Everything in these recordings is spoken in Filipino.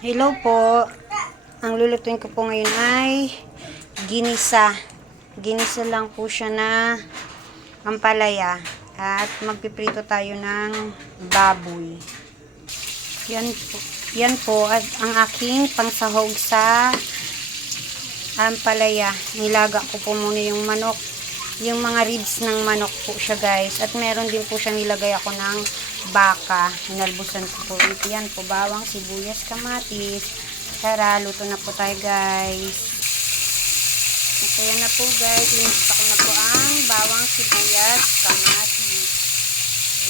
Hello po. Ang lulutuin ko po ngayon ay ginisa. Ginisa lang po siya na ampalaya. At magpiprito tayo ng baboy. Yan po at ang aking pangsahog sa ampalaya. Nilaga ko po muna yung manok. Yung mga ribs ng manok po siya guys. At meron din po siya nilagay ako ng baka. Hinalbusan ko po. Yan po, bawang, sibuyas, kamatis. Tara, luto na po tayo guys. So yan na po guys. Linis ko na po ang bawang, sibuyas, kamatis.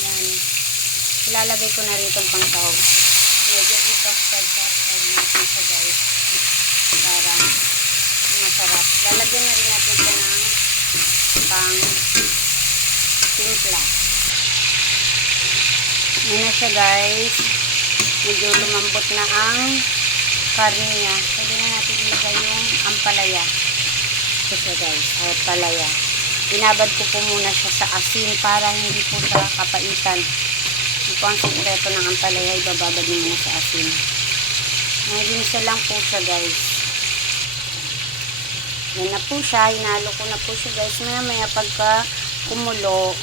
Yan. Ilalagay ko na rin itong pangsahog. Medyo i-toasted natin siya guys. Para masarap. Lalagyan na rin natin siya ng pang timpla. Yan na siya guys. Medyo lumambot na ang karne niya. Pwede na natin ilagay yung ampalaya. Ito siya guys. Ampalaya. Binabad ko po muna siya sa asin para hindi po siya kapaitan. Ito po ang sikreto ng ampalaya. Ibababad niyo muna sa asin. Naging lang po siya guys. Yan na po siya. Hinalo ko na po siya guys. Maya pagka kumulo,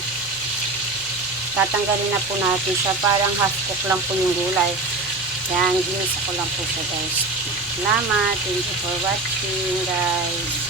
tatanggalin na po natin siya. Parang half cook lang po yung gulay. Yan, ginisa ko lang po siya guys. Salamat. Thank you for watching guys.